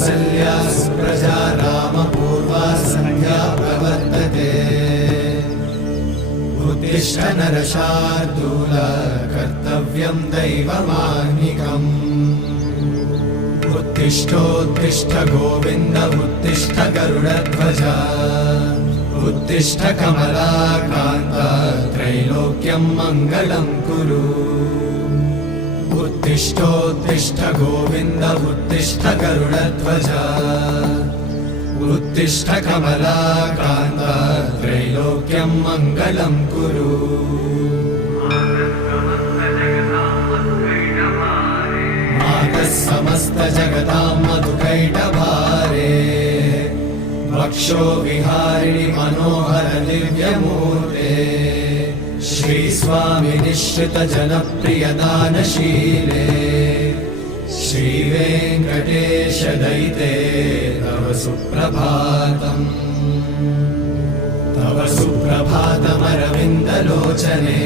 कौसल्या सुप्रजा रामपूर्वा सन्ध्या प्रवर्तते उत्तिष्ठ नरशार्दूल कर्तव्यं दैवमाह्निकम् उत्तिष्ठोत्तिष्ठ गोविन्द उत्तिष्ठ गरुडध्वज उत्तिष्ठ कमलाकान्त त्रैलोक्यं मङ्गलं कुरु उत्तिष्ठोत्तिष्ठ गोविन्द उत्तिष्ठ गरुडध्वज उत्तिष्ठ कमलाकान्त त्रैलोक्यं मङ्गलं कुरु मातः समस्त जगतां मधुकैटभारे वक्षो विहारिणि मनोहर दिव्यमूर्ते श्रीस्वामि निश्चित जनप्रिय दानशीले श्रीवेङ्कटेश दयिते तव सुप्रभातम् तव सुप्रभातमरविन्दलोचने